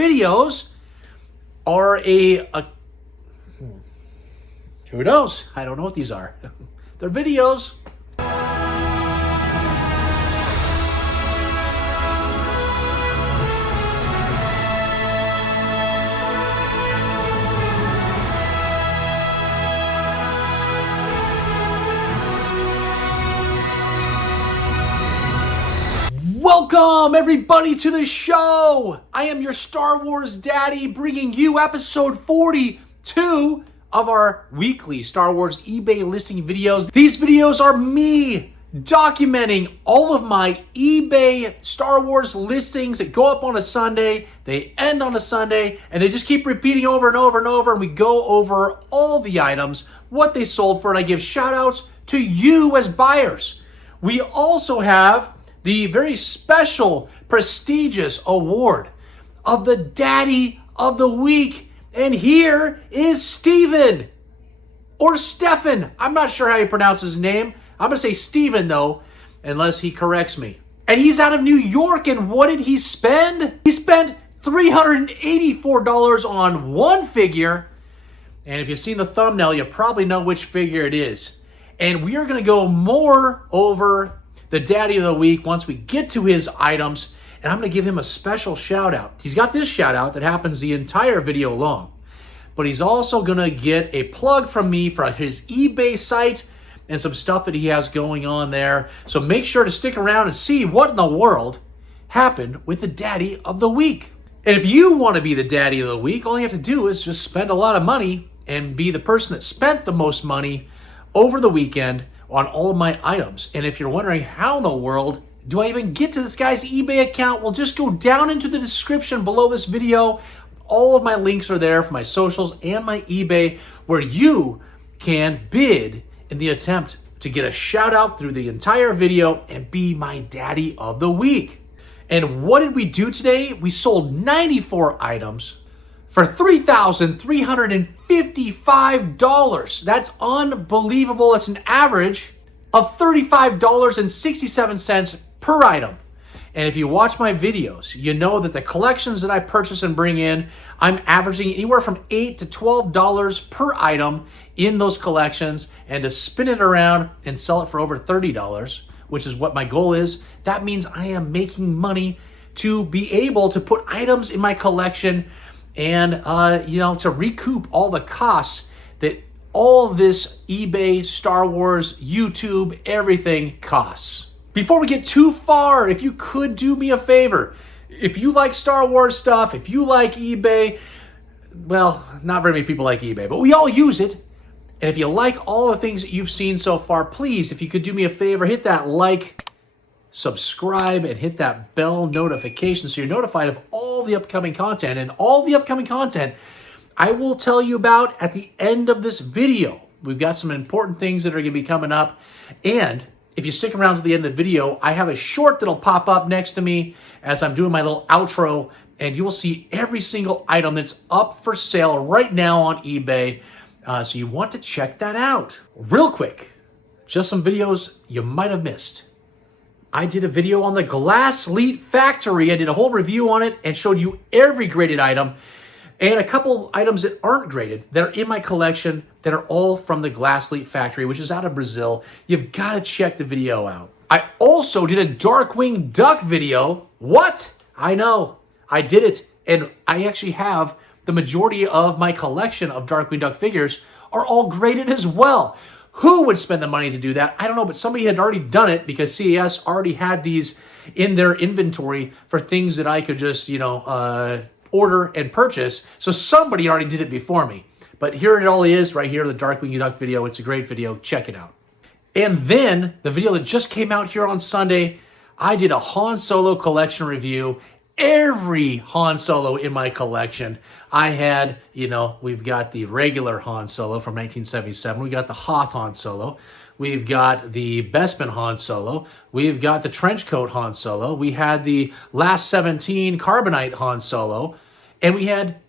videos are who knows? I don't know what these are. They're videos. Welcome, everybody, to the show. I am your Star Wars daddy, bringing you episode 42 of our weekly Star Wars eBay listing videos. These videos are me documenting all of my eBay Star Wars listings that go up on a Sunday, they end on a Sunday, and they just keep repeating over and over and over, and we go over all the items, what they sold for, and I give shout outs to you as buyers. We also have the very special, prestigious award of the Daddy of the Week. And here is Steven, or Stefan. I'm not sure how you pronounce his name. I'm going to say Steven, though, unless he corrects me. And he's out of New York, and what did he spend? He spent $384 on one figure. And if you've seen the thumbnail, you probably know which figure it is. And we are going to go more over the Daddy of the Week once we get to his items, and I'm going to give him a special shout out. He's got this shout out that happens the entire video long, but he's also going to get a plug from me for his eBay site and some stuff that he has going on there. So make sure to stick around and see what in the world happened with the Daddy of the Week. And if you want to be the Daddy of the Week, all you have to do is just spend a lot of money and be the person that spent the most money over the weekend on all of my items. And if you're wondering how in the world do I even get to this guy's eBay account, well, just go down into the description below this video. All of my links are there for my socials and my eBay, where you can bid in the attempt to get a shout out through the entire video and be my Daddy of the Week. And what did we do today? We sold 94 items for $3,355. That's unbelievable. It's an average of $35.67 per item. And if you watch my videos, you know that the collections that I purchase and bring in, I'm averaging anywhere from $8 to $12 per item in those collections. And to spin it around and sell it for over $30, which is what my goal is, that means I am making money to be able to put items in my collection and, to recoup all the costs that all this eBay, Star Wars, YouTube, everything costs. Before we get too far, if you could do me a favor, if you like Star Wars stuff, if you like eBay, well, not very many people like eBay, but we all use it. And if you like all the things that you've seen so far, please, if you could do me a favor, hit that like, subscribe, and hit that bell notification so you're notified of all the upcoming content. And all the upcoming content I will tell you about at the end of this video. We've got some important things that are going to be coming up. And if you stick around to the end of the video, I have a short that'll pop up next to me as I'm doing my little outro, and you will see every single item that's up for sale right now on eBay. So you want to check that out. Real quick, just some videos you might have missed. I did a video on the Glasslite factory. I did a whole review on it and showed you every graded item and a couple items that aren't graded that are in my collection that are all from the Glasslite factory, which is out of Brazil. You've got to check the video out. I also did a Darkwing duck video. What? I know. I did it. And I actually have the majority of my collection of Darkwing duck figures are all graded as well. Who would spend the money to do that? I don't know, but somebody had already done it because CES already had these in their inventory for things that I could just, order and purchase. So somebody already did it before me. But here it all is right here, the Darkwing duck video. It's a great video. Check it out. And then the video that just came out here on Sunday, I did a Han Solo collection review. Every Han Solo in my collection. I had, we've got the regular Han Solo from 1977. We got the Hoth Han Solo. We've got the Bespin Han Solo. We've got the Trenchcoat Han Solo. We had the Last 17 Carbonite Han Solo. And we had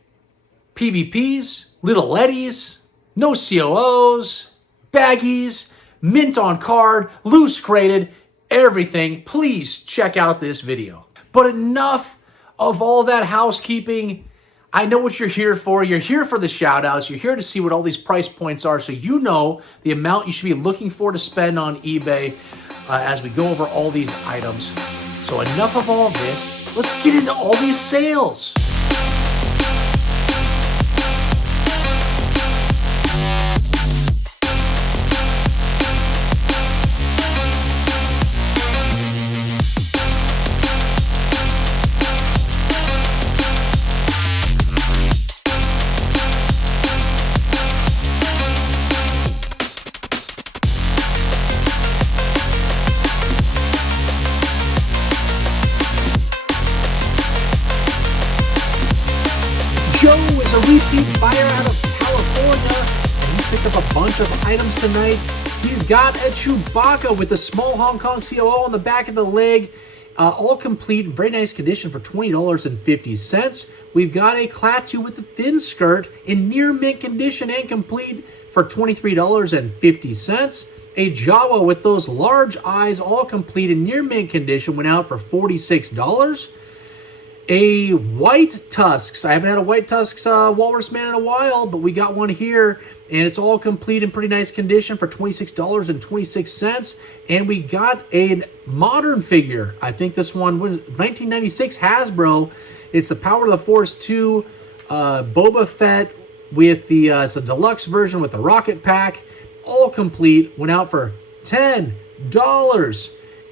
PvPs, Little Eddies, no COOs, baggies, mint on card, loose crated, everything. Please check out this video. But enough of all that housekeeping, I know what you're here for. You're here for the shout outs. You're here to see what all these price points are so you know the amount you should be looking for to spend on eBay as we go over all these items. So enough of all this. Let's get into all these sales. Joe is a repeat buyer out of California, and he picked up a bunch of items tonight. He's got a Chewbacca with a small Hong Kong COO on the back of the leg, all complete, very nice condition for $20.50. We've got a Klaatu with a thin skirt in near mint condition and complete for $23.50. A Jawa with those large eyes, all complete in near mint condition, went out for $46. A White Tusks. I haven't had a White Tusks Walrus Man in a while, but we got one here, and it's all complete in pretty nice condition for $26.26. And we got a modern figure. I think this one was 1996 Hasbro. It's the Power of the Force 2 Boba Fett with the it's a deluxe version with the rocket pack. All complete. Went out for $10.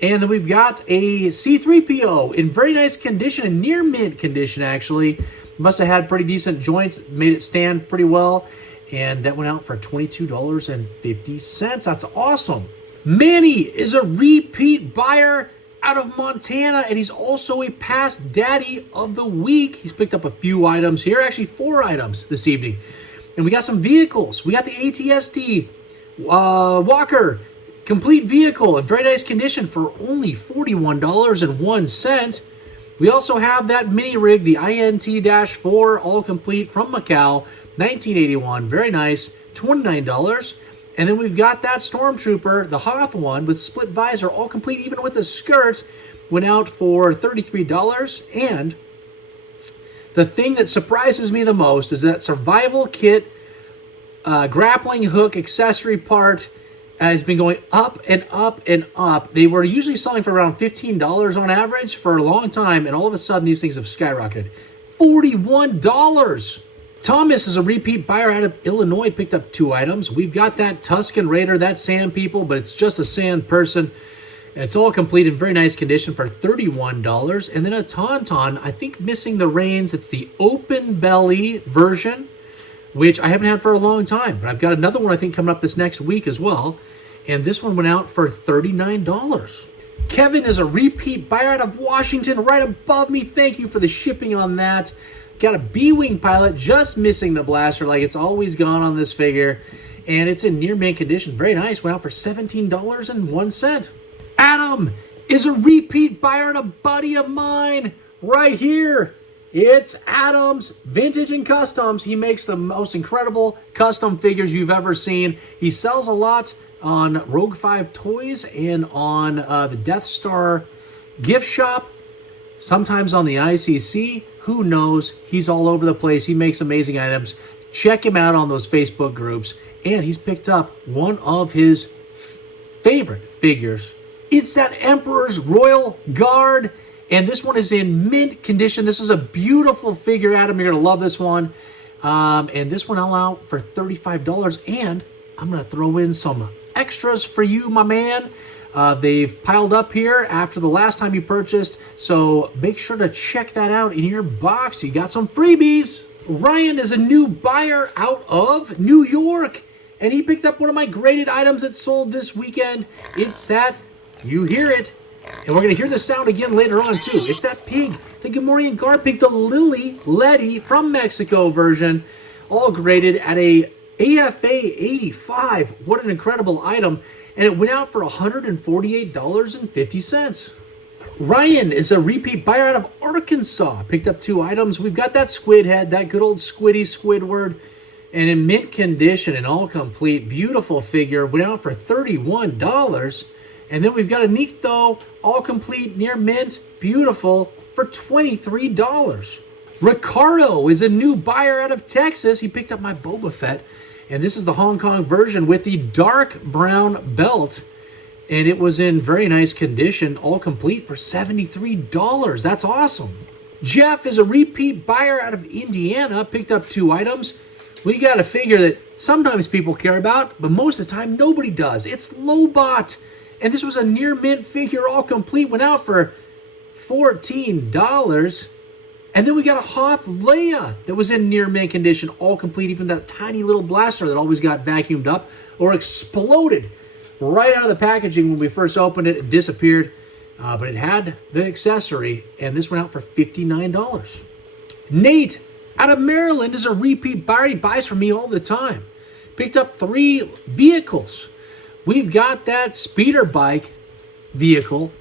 And then we've got a C-3PO in very nice condition, in near mint condition, actually. Must have had pretty decent joints, made it stand pretty well. And that went out for $22.50. That's awesome. Manny is a repeat buyer out of Montana, and he's also a past daddy of the week. He's picked up a few items here, actually 4 items this evening. And we got some vehicles. We got the ATST Walker complete vehicle in very nice condition for only $41.01. We also have that mini rig, the INT-4, all complete from Macau, 1981. Very nice, $29. And then we've got that Stormtrooper, the Hoth one, with split visor, all complete, even with the skirts, went out for $33. And the thing that surprises me the most is that survival kit grappling hook accessory part has been going up and up and up. They were usually selling for around $15 on average for a long time, and all of a sudden these things have skyrocketed. $41! Thomas is a repeat buyer out of Illinois, picked up 2 items. We've got that Tusken Raider, that Sand People, but it's just a sand person. It's all complete in very nice condition for $31. And then a Tauntaun, I think missing the reins. It's the open belly version, which I haven't had for a long time. But I've got another one I think coming up this next week as well. And this one went out for $39. Kevin is a repeat buyer out of Washington, right above me. Thank you for the shipping on that. Got a B-Wing pilot, just missing the blaster like it's always gone on this figure. And it's in near mint condition. Very nice. Went out for $17.01. Adam is a repeat buyer and a buddy of mine right here. It's Adam's Vintage and Customs. He makes the most incredible custom figures you've ever seen. He sells a lot on Rogue 5 Toys and on the Death Star gift shop, sometimes on the ICC. Who knows? He's all over the place. He makes amazing items. Check him out on those Facebook groups. And he's picked up one of his favorite figures. It's that Emperor's Royal Guard. And this one is in mint condition. This is a beautiful figure, Adam. You're going to love this one. And this one I'll out for $35. And I'm going to throw in some extras for you, my man. They've piled up here after the last time you purchased. So make sure to check that out in your box. You got some freebies. Ryan is a new buyer out of New York. And he picked up one of my graded items that sold this weekend. It's that, you hear it. And we're going to hear the sound again later on, too. It's that pig, the Gamorrean guard pig, the Lily Letty from Mexico version, all graded at a AFA 85. What an incredible item. And it went out for $148.50. Ryan is a repeat buyer out of Arkansas. Picked up 2 items. We've got that squid head, that good old squiddy Squidward, and in mint condition and all complete. Beautiful figure. Went out for $31. And then we've got a Nikto, all complete, near mint, beautiful, for $23. Ricardo is a new buyer out of Texas. He picked up my Boba Fett, and this is the Hong Kong version with the dark brown belt, and it was in very nice condition, all complete for $73. That's awesome. Jeff is a repeat buyer out of Indiana, picked up 2 items. We got a figure that sometimes people care about, but most of the time nobody does. It's Lobot, and this was a near mint figure, all complete, went out for $14. And then we got a Hoth Leia that was in near mint condition, all complete, even that tiny little blaster that always got vacuumed up or exploded right out of the packaging when we first opened it. It disappeared, but it had the accessory, and this went out for $59. Nate out of Maryland is a repeat buyer. He buys from me all the time. Picked up 3 vehicles. We've got that speeder bike vehicle,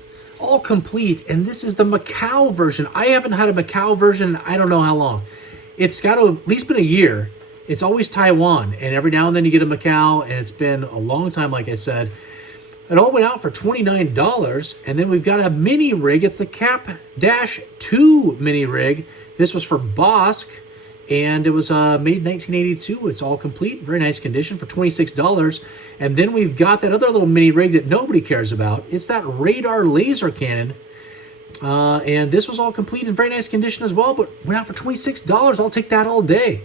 all complete, and this is the Macau version. I haven't had a Macau version in I don't know how long. It's got to have at least been a year. It's always Taiwan, and every now and then you get a Macau, and it's been a long time, like I said. It all went out for $29, and then we've got a mini rig. It's the Cap-2 mini rig. This was for Bosk, and it was made in 1982. It's all complete, very nice condition for $26. And then we've got that other little mini rig that nobody cares about. It's that radar laser cannon. And this was all complete in very nice condition as well, but went out for $26. I'll take that all day.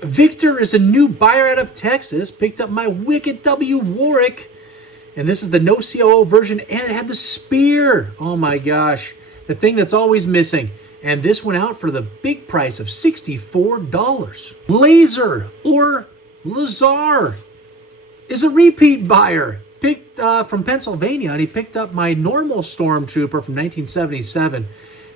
Victor is a new buyer out of Texas. Picked up my Wicked W Warwick. And this is the no COO version, and it had the spear. Oh my gosh. The thing that's always missing. And this went out for the big price of $64. Laser, or Lazar, is a repeat buyer. Picked from Pennsylvania, and he picked up my normal Stormtrooper from 1977.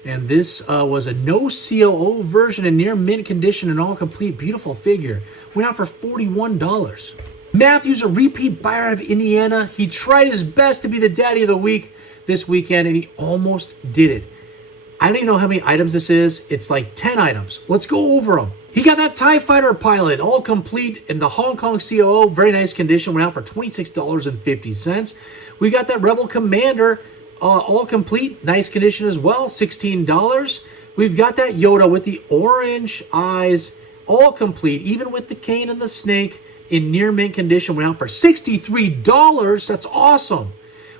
And this was a no COO version in near mint condition and all complete. Beautiful figure. Went out for $41. Matthew's a repeat buyer out of Indiana. He tried his best to be the daddy of the week this weekend, and he almost did it. I don't even know how many items this is. It's like 10 items. Let's go over them. He got that TIE Fighter pilot, all complete in the Hong Kong COO. Very nice condition. Went out for $26.50. We got that Rebel Commander, all complete. Nice condition as well, $16. We've got that Yoda with the orange eyes, all complete, even with the cane and the snake, in near mint condition. Went out for $63. That's awesome.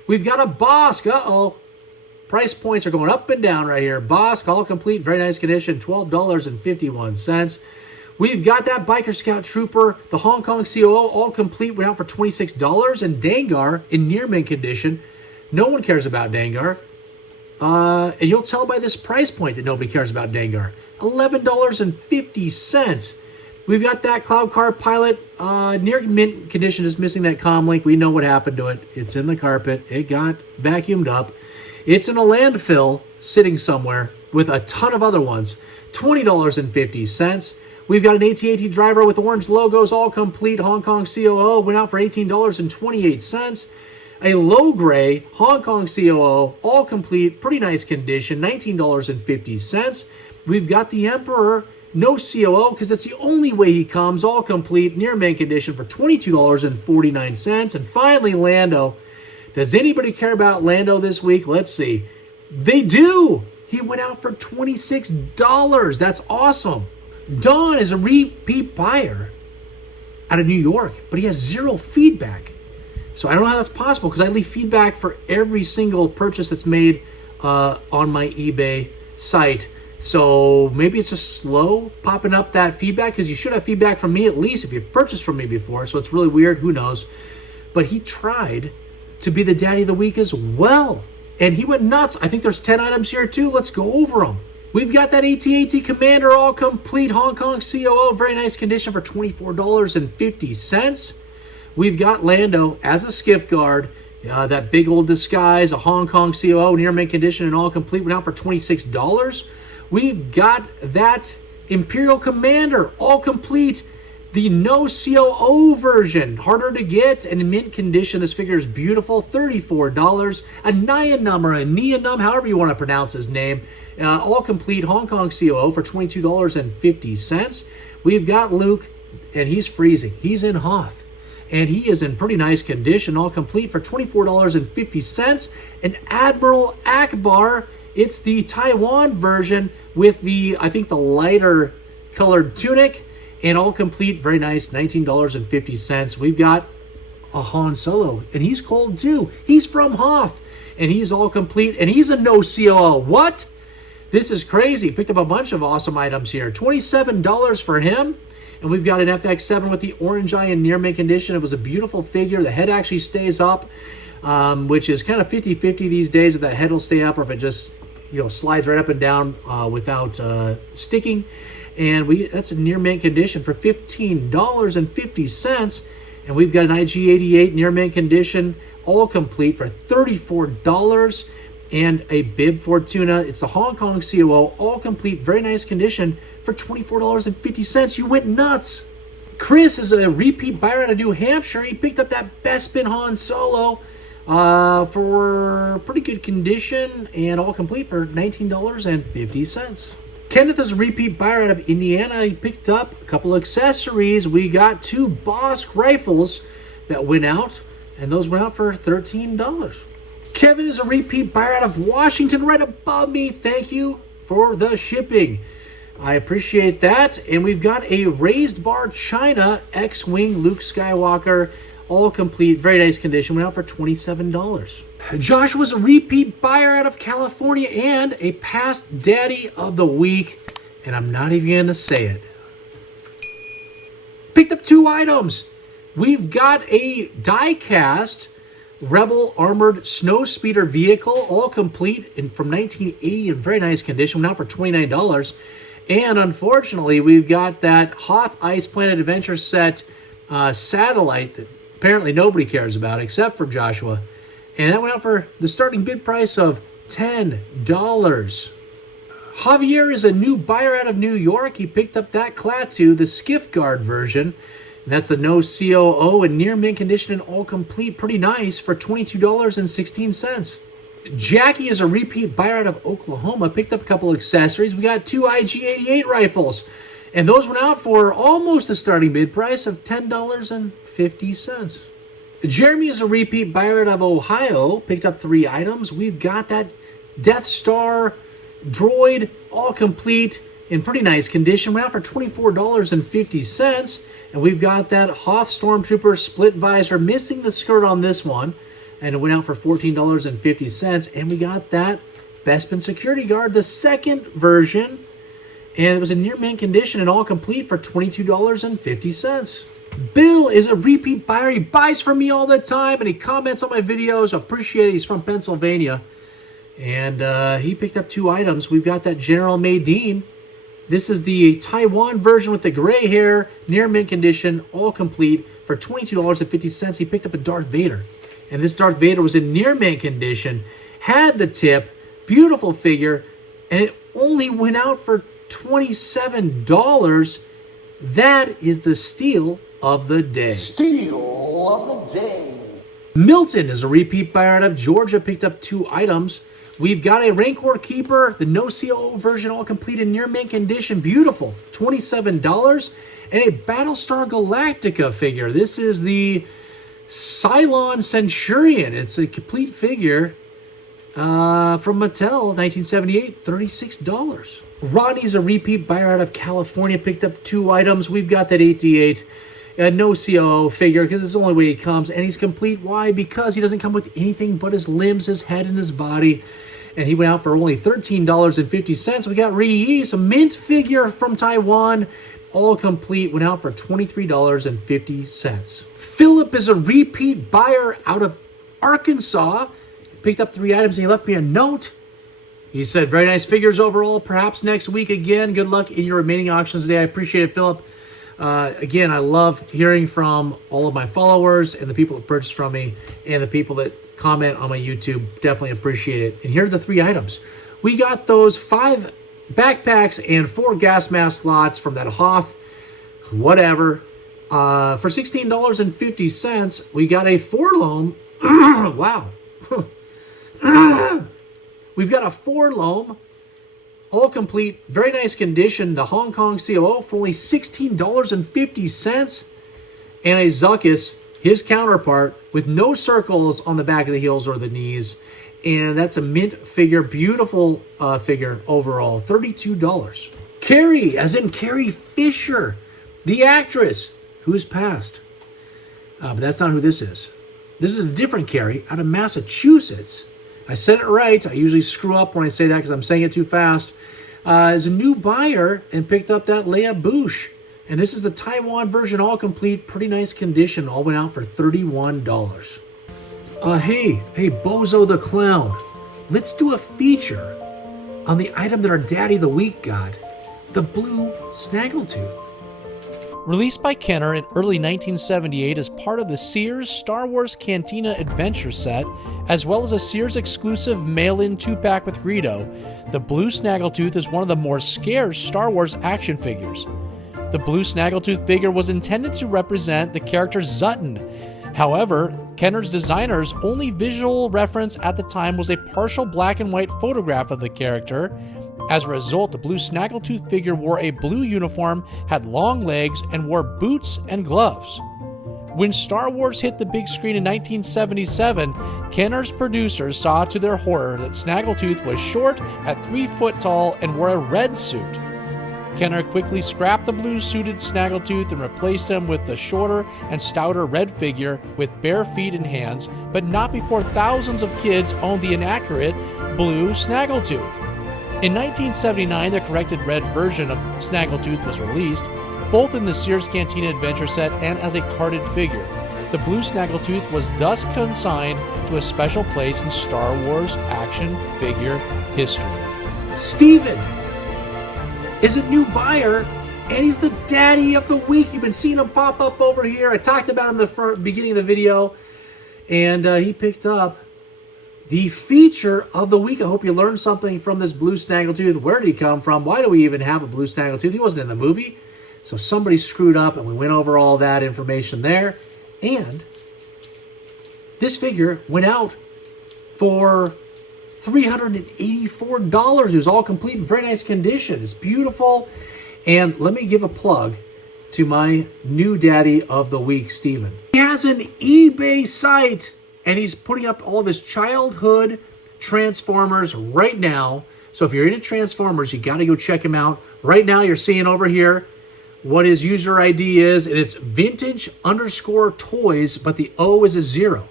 We've got a Bosk. Uh-oh. Price points are going up and down right here. Bosk, all complete, very nice condition, $12.51. We've got that Biker Scout Trooper, the Hong Kong COO, all complete, went out for $26. And Dengar in near mint condition. No one cares about Dengar. And you'll tell by this price point that nobody cares about Dengar. $11.50. We've got that Cloud Car Pilot, near mint condition, just missing that comm link. We know what happened to it. It's in the carpet. It got vacuumed up. It's in a landfill sitting somewhere with a ton of other ones. $20.50. We've got an AT-AT driver with orange logos, all complete. Hong Kong COO went out for $18.28. A low gray Hong Kong COO, all complete, pretty nice condition, $19.50. We've got the Emperor, no COO, because that's the only way he comes, all complete, near mint condition for $22.49. And finally, Lando. Does anybody care about Lando this week? Let's see. They do. He went out for $26. That's awesome. Don is a repeat buyer out of New York, but he has 0 feedback. So I don't know how that's possible, because I leave feedback for every single purchase that's made on my eBay site. So maybe it's just slow popping up that feedback, because you should have feedback from me at least if you've purchased from me before. So it's really weird. Who knows? But he tried to be the daddy of the week as well. And he went nuts. I think there's 10 items here too. Let's go over them. We've got that AT-AT Commander, all complete, Hong Kong COO, very nice condition for $24.50. We've got Lando as a skiff guard, that big old disguise, a Hong Kong COO, near mint condition and all complete, went out for $26. We've got that Imperial Commander, all complete, the no COO version, harder to get and in mint condition. This figure is beautiful, $34. A Nyanum, or a Nyanum, however you want to pronounce his name, all complete Hong Kong COO for $22.50. We've got Luke, and he's freezing. He's in Hoth, and he is in pretty nice condition, all complete for $24.50. And Admiral Akbar It's the Taiwan version with the, I think, the lighter colored tunic, and all complete, very nice, $19.50. We've got a Han Solo, and he's cold too. He's from Hoth, and he's all complete, and he's a no COO. What? This is crazy. Picked up a bunch of awesome items here. $27 for him. And we've got an FX7 with the orange eye in near mint condition. It was a beautiful figure. The head actually stays up, which is kind of 50-50 these days if that head will stay up or if it just, slides right up and down without sticking. And that's a near mint condition for $15.50. And we've got an IG-88 near mint condition, all complete for $34. And a bib Fortuna. It's the Hong Kong COO, all complete, very nice condition for $24.50. You went nuts. Chris is a repeat buyer out of New Hampshire. He picked up that Bespin Han Solo for pretty good condition and all complete for $19.50. Kenneth is a repeat buyer out of Indiana. He picked up a couple of accessories. We got 2 Bosk rifles that went out, and those went out for $13. Kevin is a repeat buyer out of Washington, right above me. Thank you for the shipping. I appreciate that. And we've got a raised bar China X-Wing Luke Skywalker, all complete, very nice condition. Went out for $27. Joshua's a repeat buyer out of California and a past daddy of the week. And I'm not even going to say it. Picked up 2 items. We've got a die-cast Rebel Armored Snowspeeder vehicle, all complete and from 1980 in very nice condition. Went out for $29. And unfortunately, we've got that Hoth Ice Planet Adventure set satellite that apparently nobody cares about except for Joshua. And that went out for the starting bid price of $10. Javier is a new buyer out of New York. He picked up that Klaatu, the Skiff Guard version. And that's a no COO and near mint condition and all complete. Pretty nice for $22.16. Jackie is a repeat buyer out of Oklahoma. Picked up a couple accessories. We got 2 IG-88 rifles. And those went out for almost the starting bid price of $10.50. Jeremy is a repeat buyer out of Ohio. Picked up 3 items. We've got that Death Star droid, all complete, in pretty nice condition. Went out for $24.50. And we've got that Hoth Stormtrooper split visor, missing the skirt on this one. And it went out for $14.50. And we got that Bespin Security Guard, the second version. And it was in near mint condition and all complete for $22.50. Bill is a repeat buyer. He buys from me all the time and he comments on my videos. Appreciate it. He's from Pennsylvania. And he picked up 2 items. We've got that General Madine. This is the Taiwan version with the gray hair, near mint condition, all complete for $22.50. He picked up a Darth Vader. And this Darth Vader was in near mint condition, had the tip, beautiful figure, and it only went out for $27. That is the steal of the day. Steal of the day. Milton is a repeat buyer out of Georgia, picked up 2 items. We've got a Rancor Keeper, the no COO version, all complete in near mint condition. Beautiful, $27. And a Battlestar Galactica figure. This is the Cylon Centurion. It's a complete figure from Mattel, 1978, $36. Rodney's a repeat buyer out of California, picked up 2 items. We've got that 88. No COO figure because it's the only way he comes. And he's complete. Why? Because he doesn't come with anything but his limbs, his head, and his body. And he went out for only $13.50. We got Rei, a mint figure from Taiwan. All complete. Went out for $23.50. Philip is a repeat buyer out of Arkansas. Picked up 3 items and he left me a note. He said, very nice figures overall. Perhaps next week again. Good luck in your remaining auctions today. I appreciate it, Philip. Again, I love hearing from all of my followers and the people that purchase from me and the people that comment on my YouTube. Definitely appreciate it. And here are the 3 items. We got those 5 backpacks and 4 gas mask slots from that Hoth, whatever. For $16.50, we got a Forlome. Wow. We've got a Forlome, all complete, very nice condition. The Hong Kong COO for only $16.50. And a Zuckuss, his counterpart, with no circles on the back of the heels or the knees. And that's a mint figure. Beautiful figure overall. $32. Carrie, as in Carrie Fisher, the actress who has passed. But that's not who this is. This is a different Carrie out of Massachusetts. I said it right. I usually screw up when I say that because I'm saying it too fast. Is a new buyer and picked up that Leia Bouche. And this is the Taiwan version, all complete. Pretty nice condition. All went out for $31. Hey, Bozo the Clown. Let's do a feature on the item that our Daddy of the Week got. The blue Snaggletooth. Released by Kenner in early 1978 as part of the Sears Star Wars Cantina Adventure set, as well as a Sears exclusive mail-in 2-pack with Greedo, the blue Snaggletooth is one of the more scarce Star Wars action figures. The blue Snaggletooth figure was intended to represent the character Zutton. However, Kenner's designer's only visual reference at the time was a partial black and white photograph of the character. As a result, the blue Snaggletooth figure wore a blue uniform, had long legs, and wore boots and gloves. When Star Wars hit the big screen in 1977, Kenner's producers saw to their horror that Snaggletooth was short, at 3 foot tall, and wore a red suit. Kenner quickly scrapped the blue-suited Snaggletooth and replaced him with the shorter and stouter red figure with bare feet and hands, but not before thousands of kids owned the inaccurate blue Snaggletooth. In 1979, the corrected red version of Snaggletooth was released, both in the Sears Cantina Adventure set and as a carded figure. The blue Snaggletooth was thus consigned to a special place in Star Wars action figure history. Steven is a new buyer, and he's the Daddy of the Week. You've been seeing him pop up over here. I talked about him in the beginning of the video, and he picked up the feature of the week. I hope you learned something from this blue Snaggletooth. Where did he come from? Why do we even have a blue Snaggletooth? He wasn't in the movie. So somebody screwed up, and we went over all that information there. And this figure went out for $384. It was all complete in very nice condition. It's beautiful. And let me give a plug to my new Daddy of the Week, Steven. He has an eBay site, and he's putting up all of his childhood Transformers right now. So if you're into Transformers, you got to go check him out. Right now, you're seeing over here what his user ID is, and it's vintage_toys, but the O is a 0.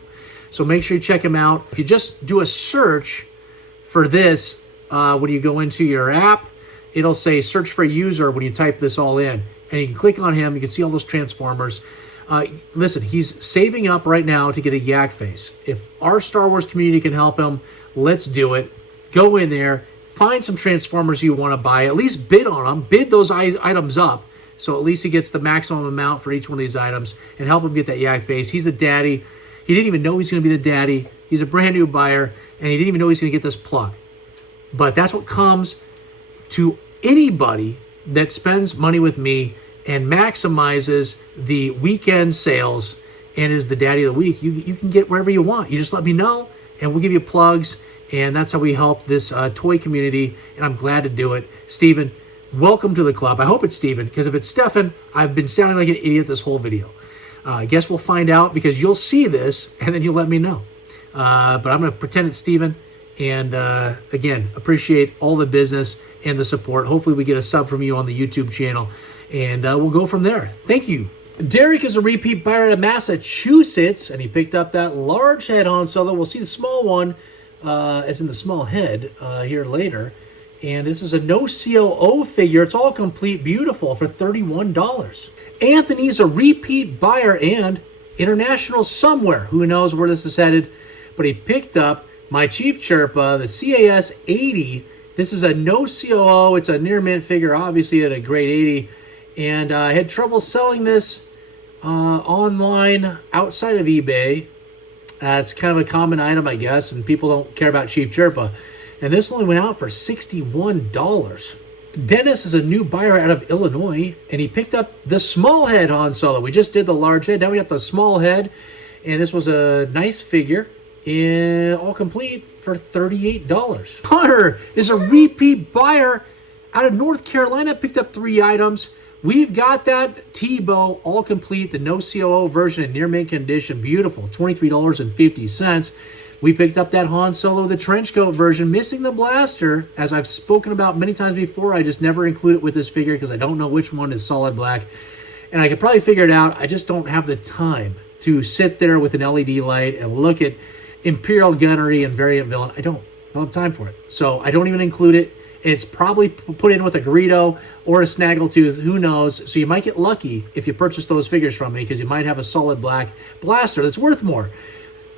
So make sure you check him out. If you just do a search for this, when you go into your app, it'll say search for a user when you type this all in. And you can click on him. You can see all those Transformers. Listen, he's saving up right now to get a yak face. If our Star Wars community can help him, let's do it. Go in there, find some Transformers you want to buy, at least bid on them, bid those items up, so at least he gets the maximum amount for each one of these items, and help him get that yak face. He's the daddy. He didn't even know he's going to be the daddy. He's a brand new buyer, and he didn't even know he's going to get this plug. But that's what comes to anybody that spends money with me and maximizes the weekend sales and is the Daddy of the Week. You can get wherever you want. You just let me know, and we'll give you plugs, and that's how we help this toy community, and I'm glad to do it. Steven, welcome to the club. I hope it's Steven, because if it's Stefan, I've been sounding like an idiot this whole video. I guess we'll find out, because you'll see this, and then you'll let me know. But I'm going to pretend it's Steven, and again, appreciate all the business and the support. Hopefully we get a sub from you on the YouTube channel, and we'll go from there. Thank you. Derek is a repeat buyer out of Massachusetts, and he picked up that large head Han Solo. We'll see the small one, as in the small head, here later. And this is a no COO figure. It's all complete, beautiful, for $31. Anthony's a repeat buyer and international somewhere. Who knows where this is headed? But he picked up my Chief Chirpa, the CAS 80. This is a no COO. It's a near mint figure, obviously at a grade 80. And I had trouble selling this online outside of eBay. It's kind of a common item, I guess, and people don't care about Chief Chirpa. And this only went out for $61. Dennis is a new buyer out of Illinois, and he picked up the small head Han Solo. We just did the large head. Now we got the small head, and this was a nice figure, all complete, for $38. Hunter is a repeat buyer out of North Carolina, picked up 3 items. We've got that Tebow, all complete, the no COO version in near mint condition. Beautiful, $23.50. We picked up that Han Solo, the trench coat version, missing the blaster. As I've spoken about many times before, I just never include it with this figure because I don't know which one is solid black. And I could probably figure it out. I just don't have the time to sit there with an LED light and look at Imperial Gunnery and Variant Villain. I don't have time for it. So I don't even include it. It's probably put in with a Greedo or a Snaggletooth, who knows. So you might get lucky if you purchase those figures from me because you might have a solid black blaster that's worth more.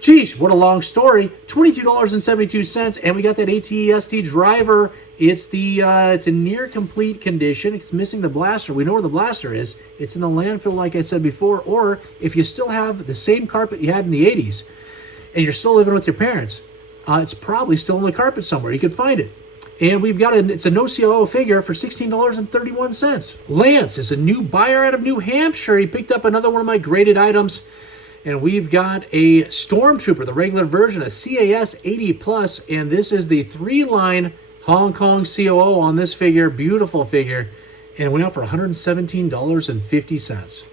Geez, what a long story. $22.72, and we got that AT-ST driver. It's in near complete condition. It's missing the blaster. We know where the blaster is. It's in the landfill, like I said before, or if you still have the same carpet you had in the 80s and you're still living with your parents, it's probably still in the carpet somewhere. You could find it. And we've got it's a no COO figure for $16.31. Lance is a new buyer out of New Hampshire. He picked up another one of my graded items. And we've got a Stormtrooper, the regular version, a CAS 80+, and this is the 3-line Hong Kong COO on this figure. Beautiful figure. And it went out for $117.50.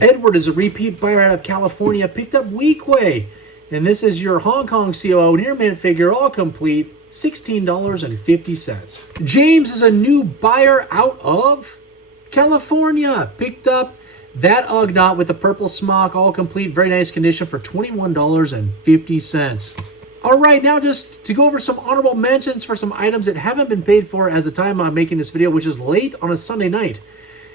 Edward is a repeat buyer out of California, picked up Weequay. And this is your Hong Kong COO near mint figure, all complete, $16.50. James is a new buyer out of California, picked up that Ugnaught with the purple smock, all complete, very nice condition for $21.50. All right, now just to go over some honorable mentions for some items that haven't been paid for as the time I'm making this video, which is late on a Sunday night.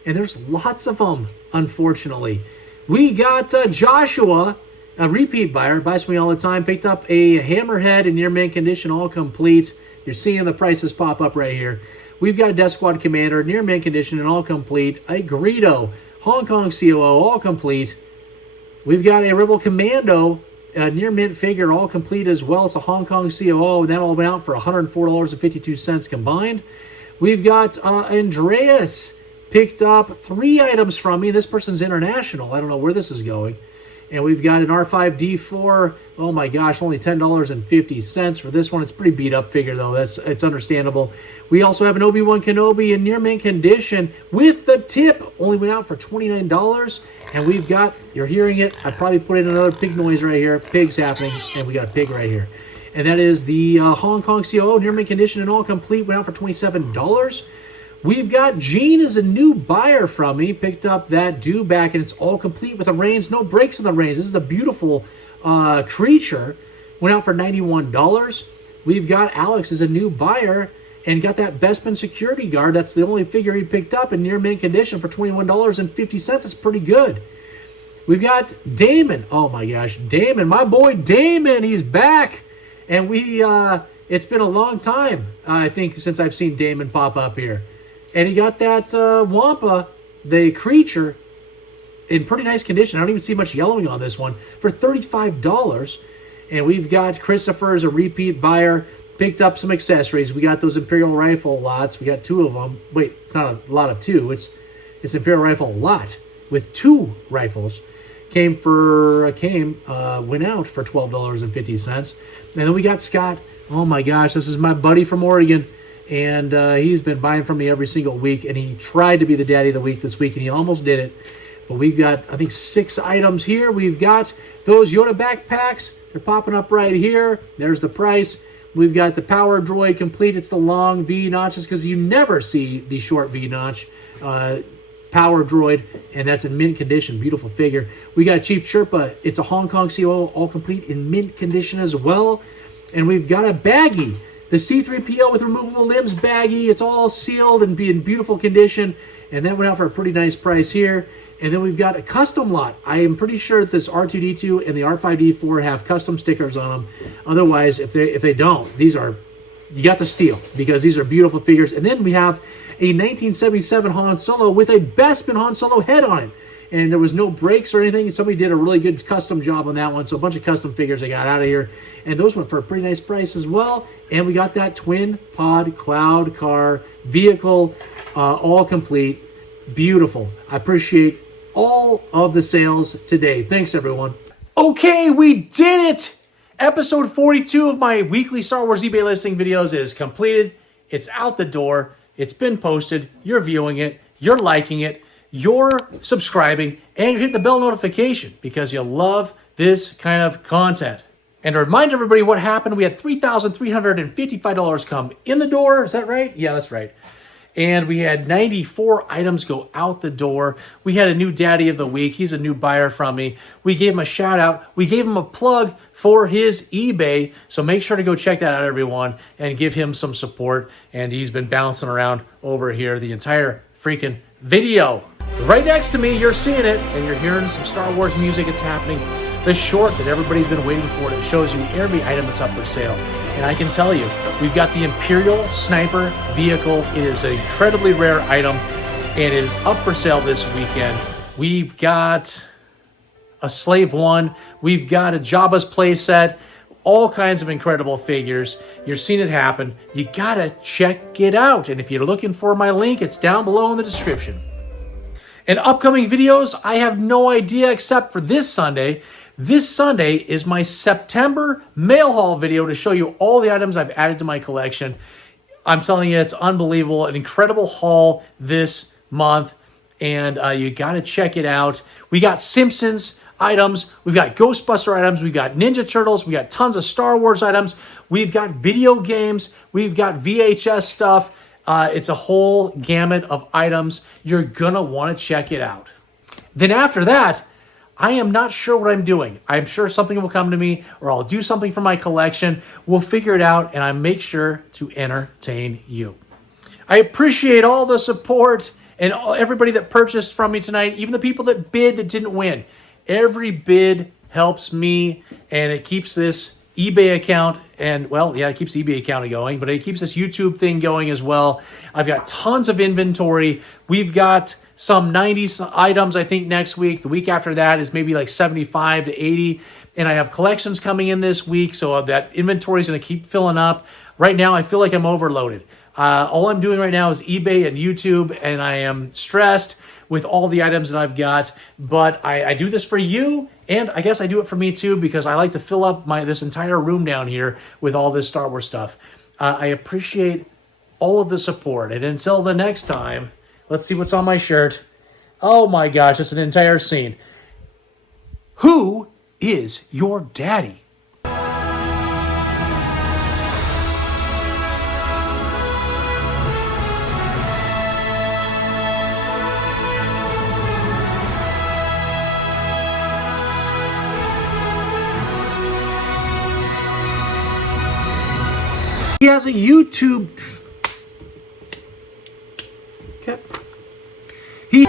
And there's lots of them, unfortunately. We got Joshua, a repeat buyer, buys me all the time, picked up a Hammerhead in near mint condition, all complete. You're seeing the prices pop up right here. We've got a Death Squad Commander, near mint condition and all complete. A Greedo, Hong Kong COO, all complete. We've got a Rebel Commando, near mint figure, all complete as well. It's a Hong Kong COO, and that all went out for $104.52 combined. We've got Andreas, picked up 3 items from me. This person's international. I don't know where this is going. And we've got an R5D4. Oh my gosh, only $10.50 for this one. It's a pretty beat up figure though. It's understandable. We also have an Obi-Wan Kenobi in near mint condition with the tip. Only went out for $29. And we've got, you're hearing it, I probably put in another pig noise right here. Pig's happening, and we got a pig right here. And that is the Hong Kong COO, near mint condition and all complete. Went out for $27. We've got Gene as a new buyer from me. Picked up that dewback, and it's all complete with the reins. No breaks in the reins. This is the beautiful creature. Went out for $91. We've got Alex as a new buyer and got that Bespin security guard. That's the only figure he picked up in near mint condition for $21.50. That's pretty good. We've got Damon. Oh my gosh, Damon, my boy Damon. He's back, and it's been a long time, I think, since I've seen Damon pop up here. And he got that Wampa, the creature, in pretty nice condition. I don't even see much yellowing on this one, for $35. And we've got Christopher as a repeat buyer. Picked up some accessories. We got those Imperial Rifle lots. We got 2 of them. Wait, it's not a lot of 2. It's Imperial Rifle lot with 2 rifles. Went out for $12.50. And then we got Scott. Oh my gosh, this is my buddy from Oregon. And he's been buying from me every single week, and he tried to be the daddy of the week this week, and he almost did it. But we've got, I think, 6 items here. We've got those Yoda backpacks. They're popping up right here. There's the price. We've got the Power Droid complete. It's the long V notches because you never see the short V notch Power Droid, and that's in mint condition. Beautiful figure. We got Chief Sherpa. It's a Hong Kong COO, all complete in mint condition as well. And we've got a baggie. The C-3PO with removable limbs baggie. It's all sealed and in beautiful condition. And that went out for a pretty nice price here. And then we've got a custom lot. I am pretty sure that this R2-D2 and the R5-D4 have custom stickers on them. Otherwise, if they don't, you got the steal because these are beautiful figures. And then we have a 1977 Han Solo with a Bespin Han Solo head on it. And there was no breaks or anything. Somebody did a really good custom job on that one. So a bunch of custom figures I got out of here. And those went for a pretty nice price as well. And we got that twin pod cloud car vehicle all complete. Beautiful. I appreciate all of the sales today. Thanks, everyone. Okay, we did it. Episode 42 of my weekly Star Wars eBay listing videos is completed. It's out the door. It's been posted. You're viewing it. You're liking it. You're subscribing, and you hit the bell notification because you love this kind of content. And to remind everybody what happened, we had $3,355 come in the door. Is that right? Yeah, that's right. And we had 94 items go out the door. We had a new daddy of the week. He's a new buyer from me. We gave him a shout out. We gave him a plug for his eBay. So make sure to go check that out, everyone, and give him some support. And he's been bouncing around over here the entire freaking video. Right next to me, you're seeing it, and you're hearing some Star Wars music. It's happening. The short that everybody's been waiting for that shows you every item that's up for sale. And I can tell you, we've got the Imperial Sniper vehicle. It is an incredibly rare item, and it is up for sale this weekend. We've got a Slave One. We've got a Jabba's playset. All kinds of incredible figures. You're seeing it happen. You gotta check it out. And if you're looking for my link, it's down below in the description. And upcoming videos, I have no idea except for this Sunday. This Sunday is my September mail haul video to show you all the items I've added to my collection. I'm telling you, it's unbelievable. An incredible haul this month, and you got to check it out. We got Simpsons items. We've got Ghostbuster items. We've got Ninja Turtles. We got tons of Star Wars items. We've got video games. We've got VHS stuff. It's a whole gamut of items. You're going to want to check it out. Then after that, I am not sure what I'm doing. I'm sure something will come to me, or I'll do something for my collection. We'll figure it out, and I make sure to entertain you. I appreciate all the support and everybody that purchased from me tonight, even the people that bid that didn't win. Every bid helps me, and it keeps this eBay account, and well, yeah, it keeps the eBay account going, but it keeps this YouTube thing going as well. I've got tons of inventory. We've got some 90 items, I think, next week. The week after that is maybe like 75 to 80. And I have collections coming in this week, so that inventory is going to keep filling up. Right now, I feel like I'm overloaded. All I'm doing right now is eBay and YouTube, and I am stressed with all the items that I've got. But I do this for you, and I guess I do it for me too, because I like to fill up this entire room down here with all this Star Wars stuff. I appreciate all of the support. And until the next time, let's see what's on my shirt. Oh my gosh, it's an entire scene. Who is your daddy? He has a YouTube. Okay. He